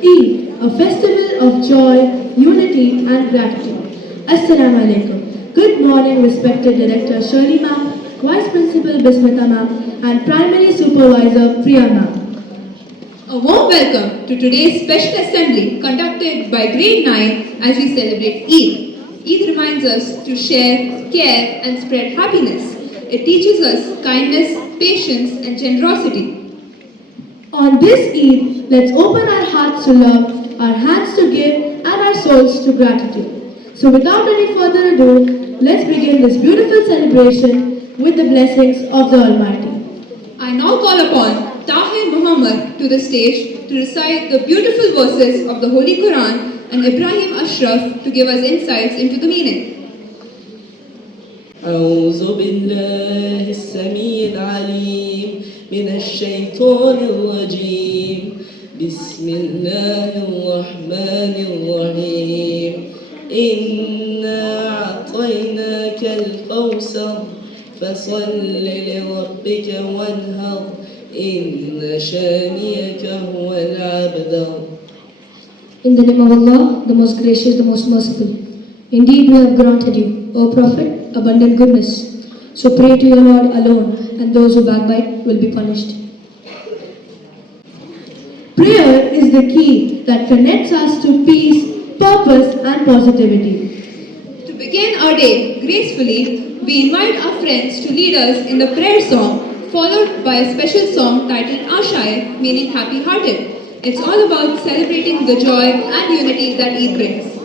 Eid, a festival of joy, unity and gratitude. Assalamu alaikum. Good morning, respected Director Shirley ma'am, Vice Principal Bismita ma'am, and Primary Supervisor Priya ma'am. A warm welcome to today's special assembly conducted by Grade 9 as we celebrate Eid. Eid reminds us to share, care and spread happiness. It teaches us kindness, patience and generosity. On this Eid, let's open our hearts to love, our hands to give, and our souls to gratitude. So without any further ado, let's begin this beautiful celebration with the blessings of the Almighty. I now call upon Tahir Muhammad to the stage to recite the beautiful verses of the Holy Quran and Ibrahim Ashraf to give us insights into the meaning. أعوذ بالله السميع العليم من الشيطان الرجيم بسم الله الرحمن الرحيم إنا أعطيناك الكوثر فصل لربك وانهر إن شانئك هو الأبتر. In the name of Allah, the most gracious, the most merciful. Indeed, we have granted you, O Prophet, abundant goodness. So pray to your Lord alone, and those who backbite will be punished. Prayer is the key that connects us to peace, purpose, and positivity. To begin our day gracefully, we invite our friends to lead us in the prayer song, followed by a special song titled Ashai, meaning happy-hearted. It's all about celebrating the joy and unity that Eid brings.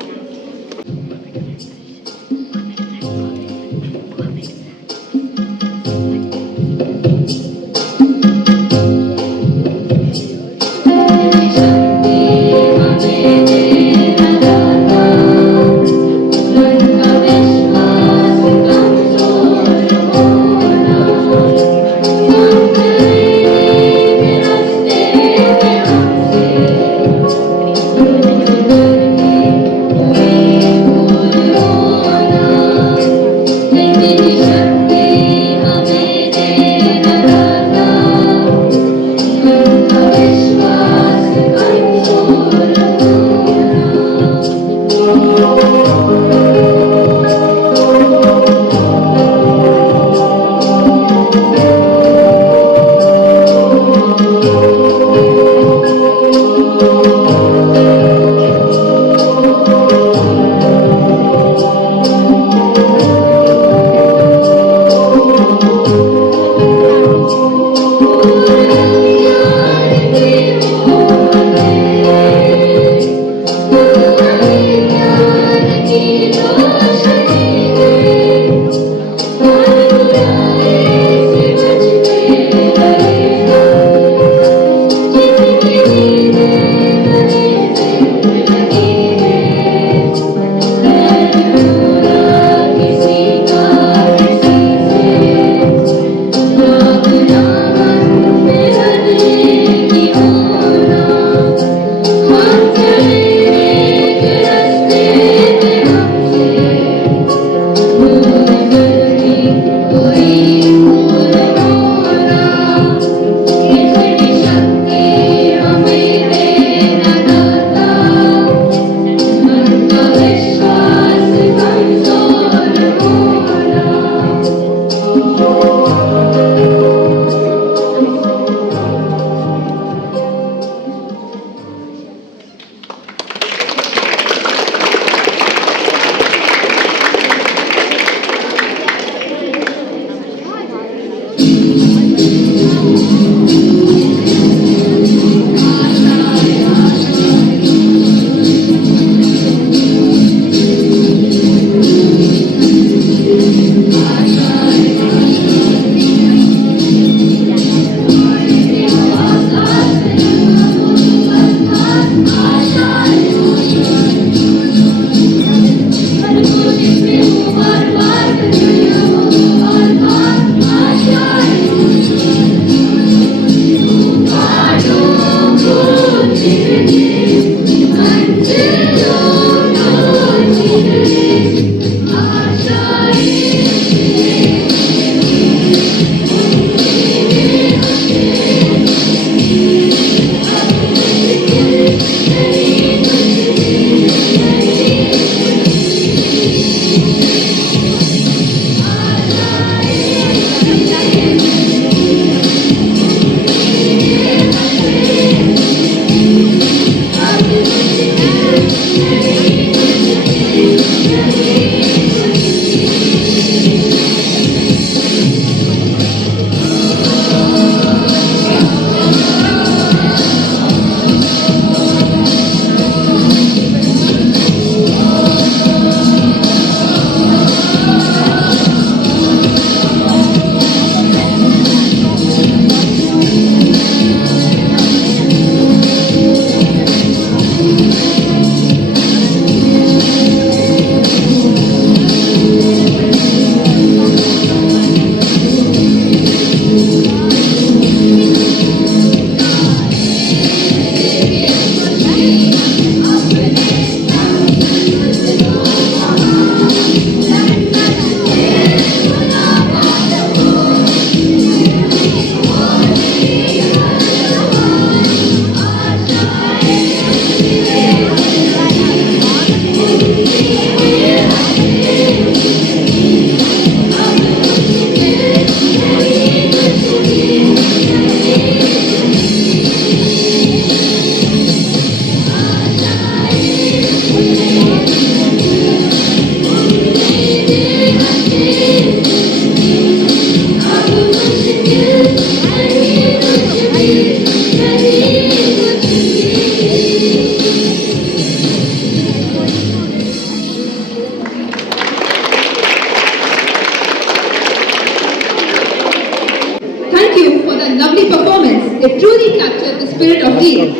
It truly captured the spirit of Eid.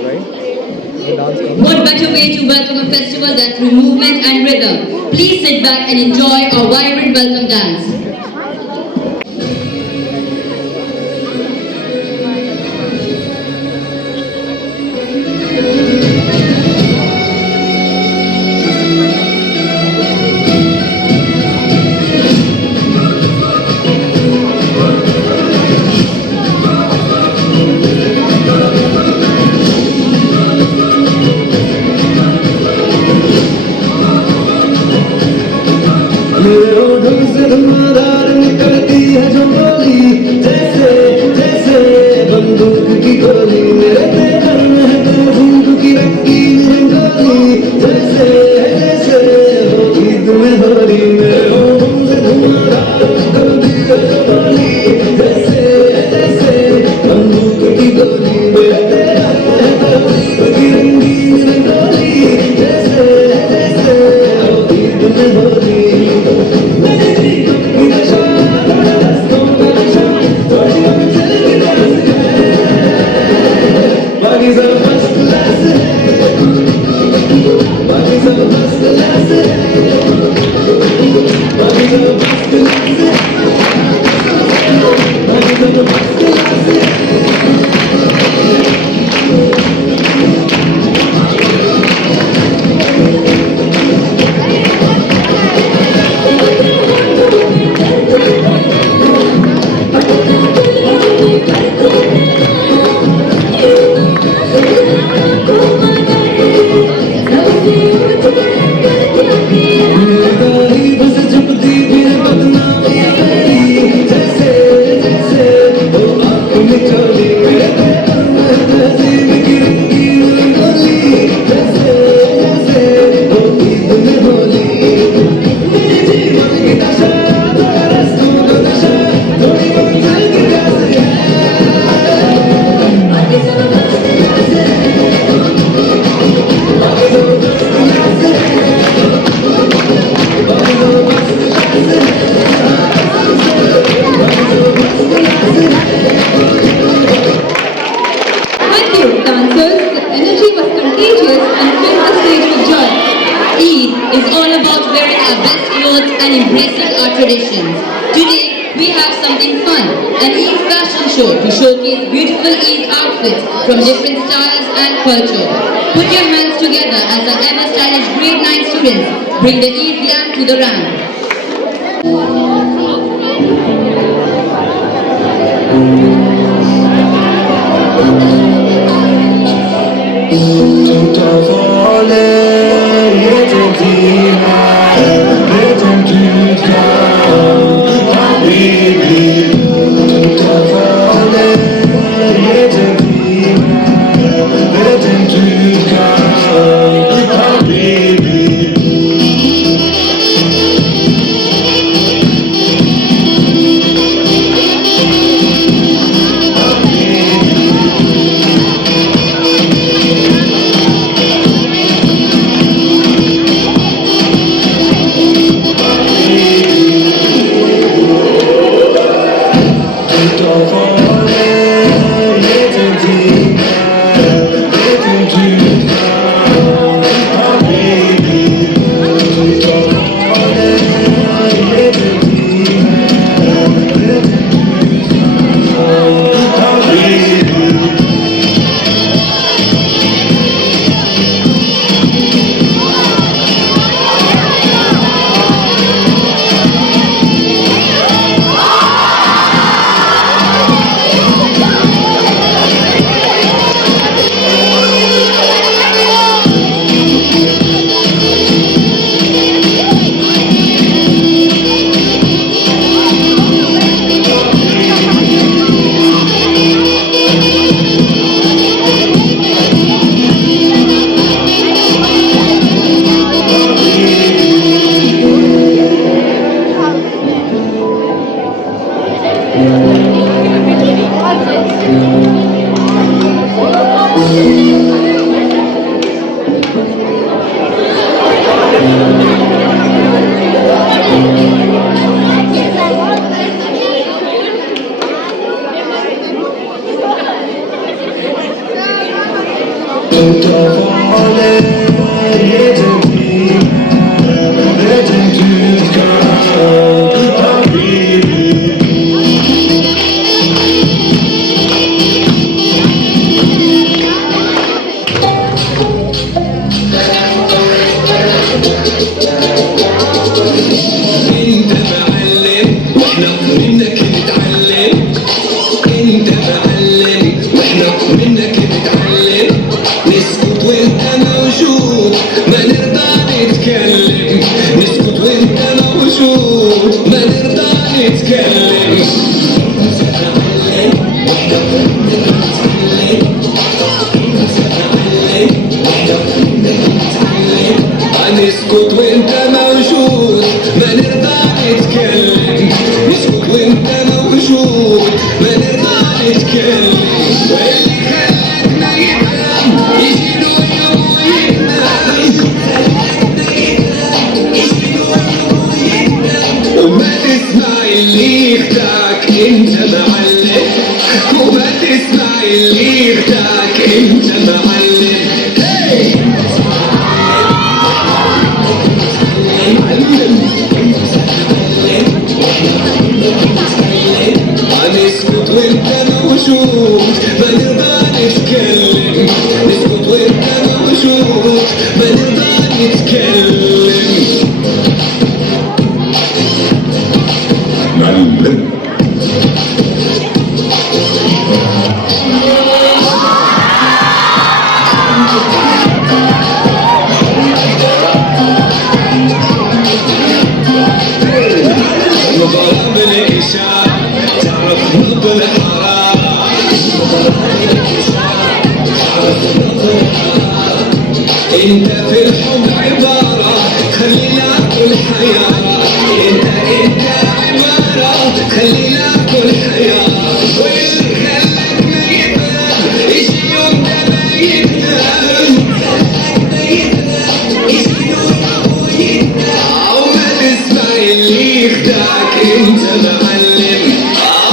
What better way to welcome a festival than through movement and rhythm? Please sit back and enjoy our vibrant welcome dance. मेरे होठों से धुआंधार निकलती है जो बोली, जैसे जैसे बंदूक की गोली। मेरे तेवर में है बंदूक की रंगीन रंगोली, जैसे जैसे हो ईद में होली। मेरे होठों से धुआंधार निकलती है जो बोली, जैसे जैसे बंदूक की गोली। मेरे तेवर में है बंदूक की रंगीन रंगोली, जैसे जैसे हो ईद में Holi. Buggies are first class. Buggies are first class. Buggies are first class. Buggies are first class. बस जपती फिर बदनामी मेरी, जैसे जैसे वो आँख में चली। मेरे तेवर में तहजीब की रंगीन रंगोली, जैसे जैसे वो ईद में होली। मेरे जीवन की दशा थोड़ा रस्तों का नशा, थोड़ी मंजिल की प्यास है। बाकी सब मस्त नाच है, बाकी सब मस्त नाच है। Thank you, dancers. The energy was contagious and filled the stage with joy. Eid is all about wearing our best clothes and embracing our traditions. Today, we have something fun, an Eid fashion show to showcase beautiful Eid outfits from different styles and culture. Put your hands together as our ever stylish grade 9 students bring the Eid glam to the ramp. out of all energy, ready to come. انت معلم واحنا منك نتعلم، انت معلم واحنا منك نتعلم، نسكت وانت موجود ما نرضى نتكلم، نسكت وانت موجود ما نرضى نتكلم. نسكت وانت موجود ما نرضى نتكلم، نسكت وانت موجود ما نرضى نتكلم. واللي خلقنا يفهم يجي له يوم وينام، وما تسمع اللي يخدعك انت معلم، وما تسمع اللي يخدعك انت معلم. هي نسكت وانت موجود ما نرضى نتكلم، نسكت وانت موجود ما نرضى نتكلم. معلم وضرب الإشارة تعرف نبض الحرارة، انت في الحب عبارة خلي لك الحياة، انت عبارة خلي لك الحياة. واللي خلك ما يفهم يجي يوم ده ما يفهم، وما تسمع اللي يخدعك انت معلم،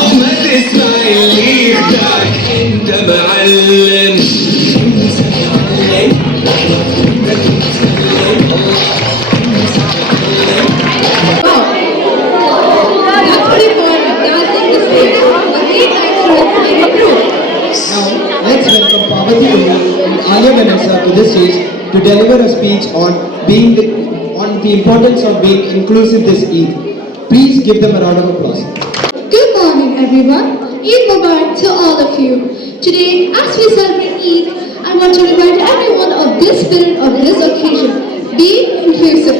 وما تسمع اللي يخدعك انت معلم. That's what you call dancing the stage. The great actress made it through. Now, let's welcome Parvati Devi and Alia Vanessa to the stage to deliver a speech on the importance of being inclusive this Eid. Please give them a round of applause. Good morning, everyone. Eid Mubarak to all of you. Today, as we celebrate Eid, I want to remind everyone of this spirit of this occasion. Being inclusive.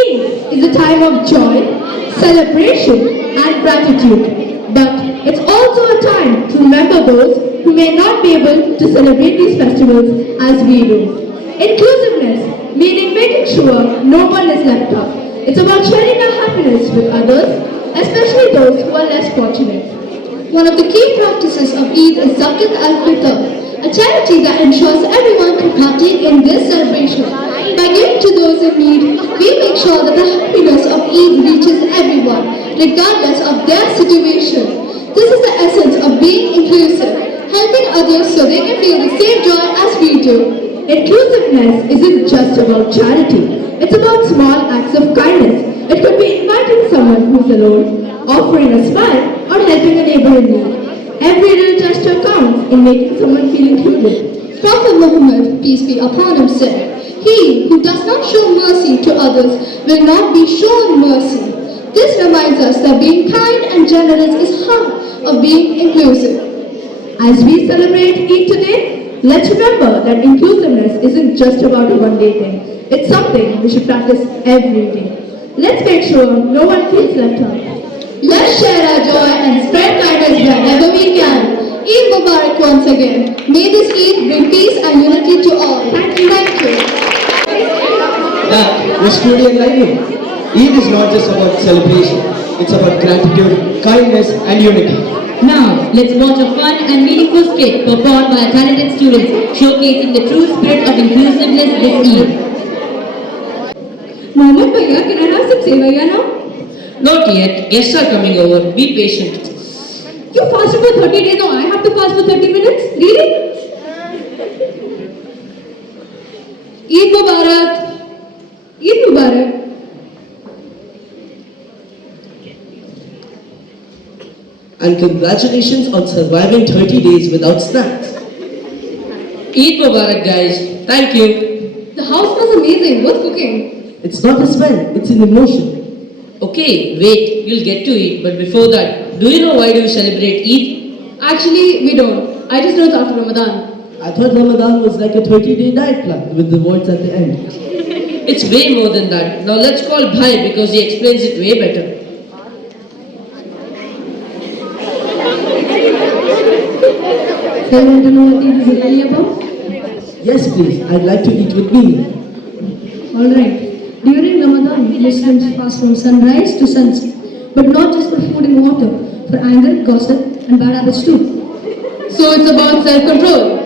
Eid is a time of joy, celebration, and gratitude. But it's also a time to remember those who may not be able to celebrate these festivals as we do. Inclusiveness, meaning making sure no one is left out. It's about sharing our happiness with others, especially those who are less fortunate. One of the key practices of Eid is Zakat al-Fitr, a charity that ensures everyone can partake in this celebration. By giving to those in need, we make sure that the happiness of Eid reaches everyone, regardless of their situation. This is the essence of being inclusive, helping others so they can feel the same joy as we do. Inclusiveness isn't just about charity. It's about small acts of kindness. It could be inviting someone who's alone, offering a smile, or helping a neighbor in need. Every little gesture counts in making someone feel included. Prophet Muhammad, peace be upon him, said, "He who does not show mercy to others will not be shown mercy." This reminds us that being kind and generous is half of being inclusive. As we celebrate Eid today, let's remember that inclusiveness isn't just about a one-day thing. It's something we should practice every day. Let's make sure no one feels left out. Let's share our joy and spread kindness wherever we can. Eid Mubarak once again. May this Eid bring peace and unity to all. Thank you. That was truly enlightening. Eid is not just about celebration. It's about gratitude, kindness and unity. Now, let's watch a fun and meaningful skit performed by our talented students showcasing the true spirit of inclusiveness this Eid. Mohammed Bhaiya, can I have some sevaiya now? Not yet. Guests are coming over. Be patient. You fasted for 30 days, now I have to fast for 30 minutes? Really? And congratulations on surviving 30 days without snacks. Eid Mubarak, guys. Thank you. The house was amazing. What's cooking? It's not a smell, it's an emotion. Okay, wait, you'll get to Eid. But before that, do you know why do we celebrate Eid? Actually, we don't. I just know it's after Ramadan. I thought Ramadan was like a 30-day diet plan with the words at the end. It's way more than that. Now let's call Bhai because he explains it way better. So you want to know what Eid is really about? Yes, please, I'd like to eat with me. Alright. During Ramadan, Muslims fast from sunrise to sunset. But not just for food and water, for anger, gossip, and bad habits too. So it's about self-control.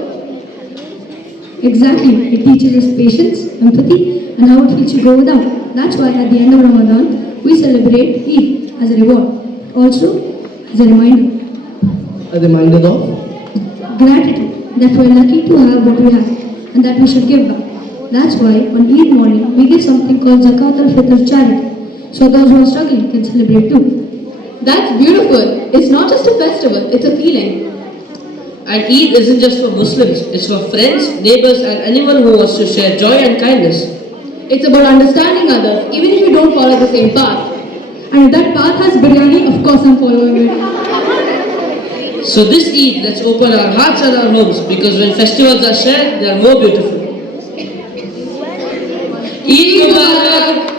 Exactly. It teaches us patience, empathy, and how it feels to go without. That's why at the end of Ramadan, we celebrate Eid as a reward. Also, as a reminder. A reminder of? Gratitude. That we're lucky to have what we have, and that we should give back. That's why on Eid morning, we give something called Zakat al-Fitr charity. So those who are struggling can celebrate too. That's beautiful. It's not just a festival, it's a feeling. And Eid isn't just for Muslims, it's for friends, neighbors, and anyone who wants to share joy and kindness. It's about understanding others, even if you don't follow the same path. And if that path has biryani, of course I'm following it. So this Eid, let's open our hearts and our homes because when festivals are shared, they are more beautiful. Eid Mubarak!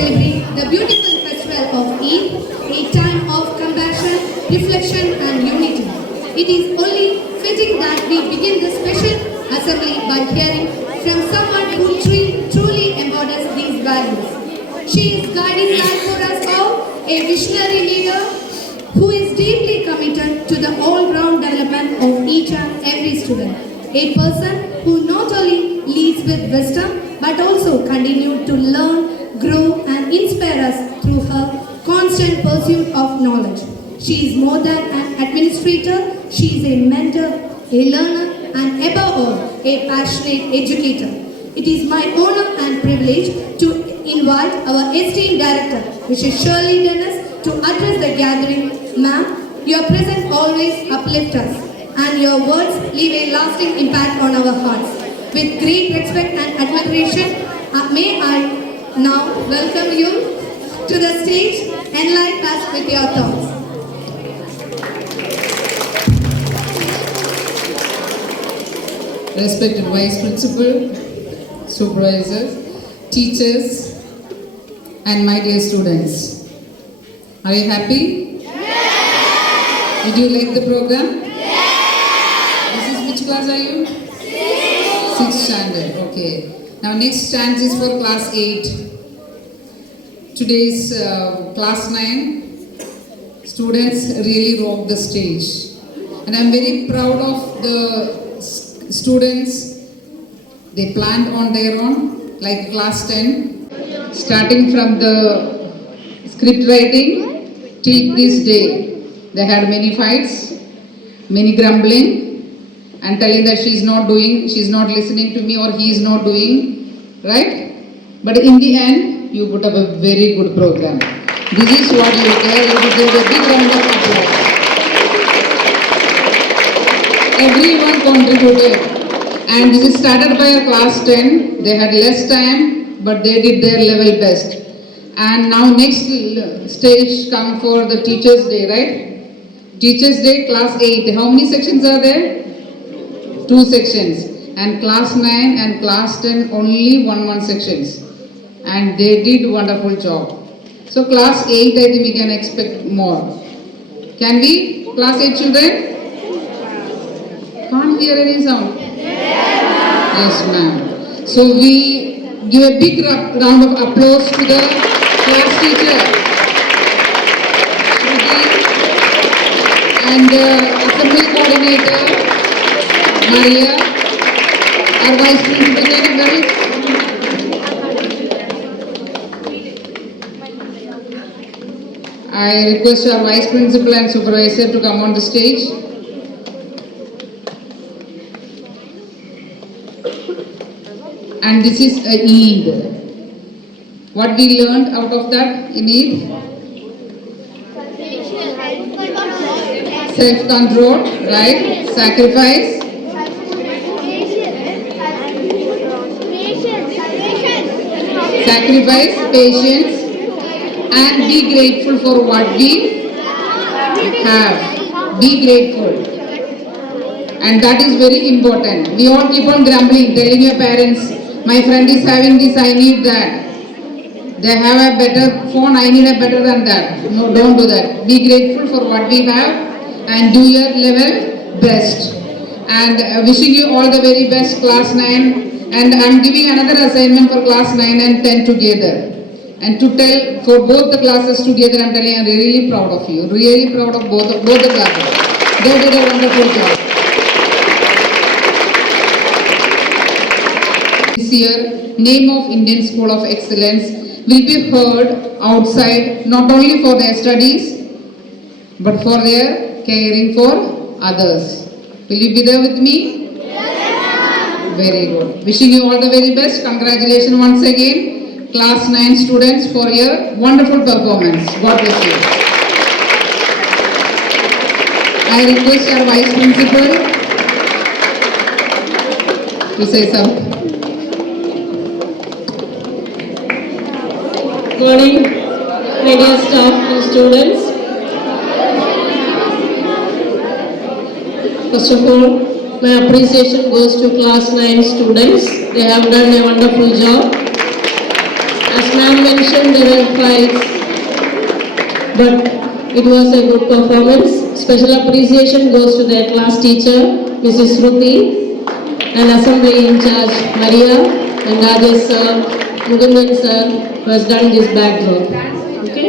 celebrate the beautiful festival of Eid, a time of compassion, reflection and unity. It is only fitting that we begin this special assembly by hearing from someone who truly embodies these values. She is guiding life for us all, a visionary leader who is deeply committed to the all-round development of each and every student. A person who not only leads with wisdom but also continues to learn, grow and inspire us through her constant pursuit of knowledge. She is more than an administrator, she is a mentor, a learner and above all, a passionate educator. It is my honor and privilege to invite our esteemed director, Mrs. Shirley Dennis, to address the gathering. Ma'am, your presence always uplifts us and your words leave a lasting impact on our hearts. With great respect and admiration, may I now welcome you to the stage, enlighten us with your thoughts. Respected Vice Principal, Supervisors, teachers, and my dear students. Are you happy? Yes! Did you like the program? Yes! This is which class are you? 6th standard, okay. Now next chance is for class 8. Today's class 9 students really rocked the stage. And I'm very proud of the students. They planned on their own, like class 10, starting from the script writing till this day. They had many fights, many grumbling and telling that she's not listening to me or he is not doing, right? But in the end, you put up a very good program. This is what you care. You deserve a big round of applause. Everyone contributed. And this is started by a class 10. They had less time, but they did their level best. And now next stage come for the Teachers' Day, right? Teachers' Day, class 8. How many sections are there? 2 sections. And class 9 and class 10 only 1 sections. And they did wonderful job. So class 8, I think we can expect more. Can we? Class 8 children? Can't hear any sound. Yes, ma'am. So we give a big round of applause to the class teacher, Shruti, and the assembly coordinator, Maria, our vice principal, I request our vice principal and supervisor to come on the stage. And this is a Eid. What we learned out of that in Eid? Self-control, right? Sacrifice. Sacrifice, patience, and be grateful for what we have. Be grateful. And that is very important. We all keep on grumbling, telling your parents, my friend is having this, I need that. They have a better phone, I need a better than that. No, don't do that. Be grateful for what we have and do your level best. And wishing you all the very best, class 9. And I'm giving another assignment for class 9 and 10 together. And to tell for both the classes together, I'm telling you, I'm really proud of you. Really proud of both the classes. They did a wonderful job. This year, name of Indian School of Excellence will be heard outside not only for their studies but for their caring for others. Will you be there with me? Yes. Very good. Wishing you all the very best. Congratulations once again, class 9 students, for your wonderful performance. God bless you. I request our vice principal to say something. Good morning, my dear staff and students. First of all, my appreciation goes to class 9 students. They have done a wonderful job. As ma'am mentioned, there several fights, but it was a good performance. Special appreciation goes to their class teacher, Mrs. Shruti, and assembly in charge, Maria, and Rajesh sir, Mugundan sir, who has done this backdrop. Okay?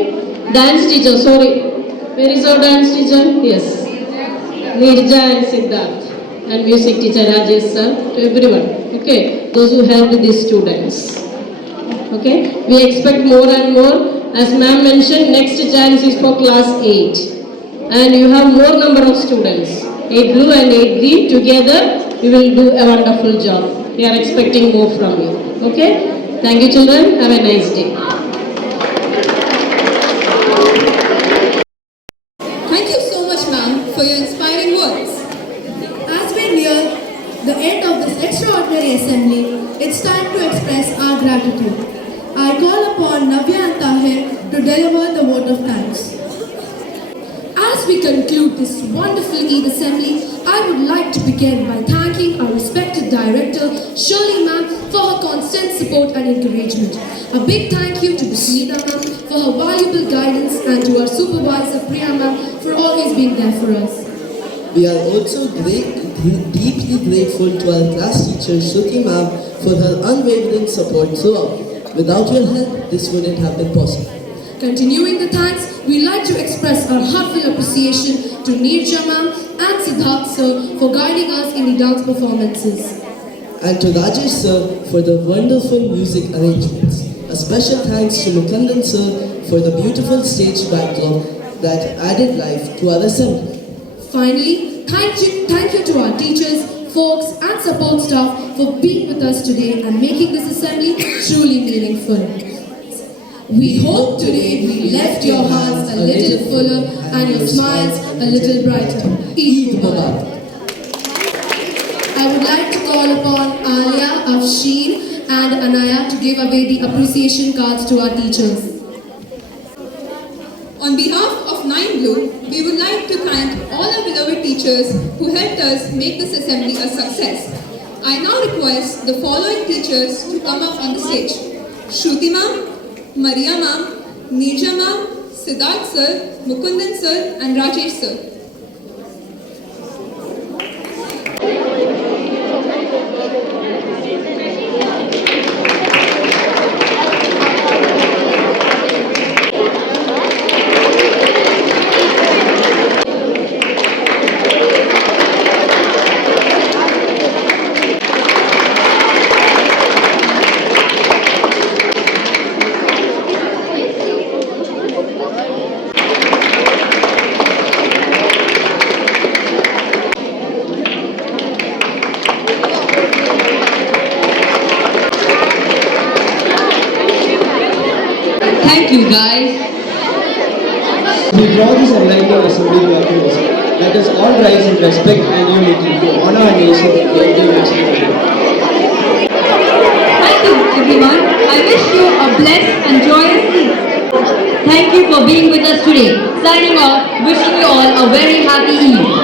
Dance teacher, sorry. Where is our dance teacher? Yes. Nirja and Siddharth. And music teacher, Rajesh sir, to everyone. Okay? Those who helped these students. Okay? We expect more and more. As ma'am mentioned, next chance is for class 8. And you have more number of students. 8 blue and 8 green together, we will do a wonderful job. We are expecting more from you. Okay? Thank you children. Have a nice day. Thank you so much, ma'am, for your inspiring words. As we near the end of this extraordinary assembly, it's time to express our gratitude. I call upon Navya and Tahir to deliver the vote of thanks. As we conclude this wonderful Eid assembly, I would like to begin by thanking our respected director, Shirley ma'am, for her constant support and encouragement. A big thank you to Bismillah ma'am for her valuable guidance and to our supervisor, Priya ma'am, for always being there for us. We are also deeply grateful to our class teacher Shruti ma'am for her unwavering support throughout. Without your help, this wouldn't have been possible. Continuing the thanks, we'd like to express our heartfelt appreciation to Nirja ma'am and Siddharth sir for guiding us in the dance performances. And to Rajesh sir for the wonderful music arrangements. A special thanks to Mukundan sir for the beautiful stage backdrop that added life to our assembly. Finally, thank you to our teachers, folks and support staff for being with us today and making this assembly truly meaningful. We hope today we left your hearts a little fuller and your smiles a little brighter. Eid Mubarak. I would like to call upon Alia, Afshin and Anaya to give away the appreciation cards to our teachers. On behalf of 9 Blue, we would like to thank all our beloved teachers who helped us make this assembly a success. I now request the following teachers to come up on the stage. Shruti ma'am, Maria ma'am, Nirja ma'am, Siddharth sir, Mukundan sir and Rajesh sir. Thank you, guys. We draw this enlightened assembly to a close. Let us all rise in respect and unity to honor our nation and the national day. Thank you, everyone. I wish you a blessed and joyous Eid. Thank you for being with us today. Signing off, wishing you all a very happy Eid.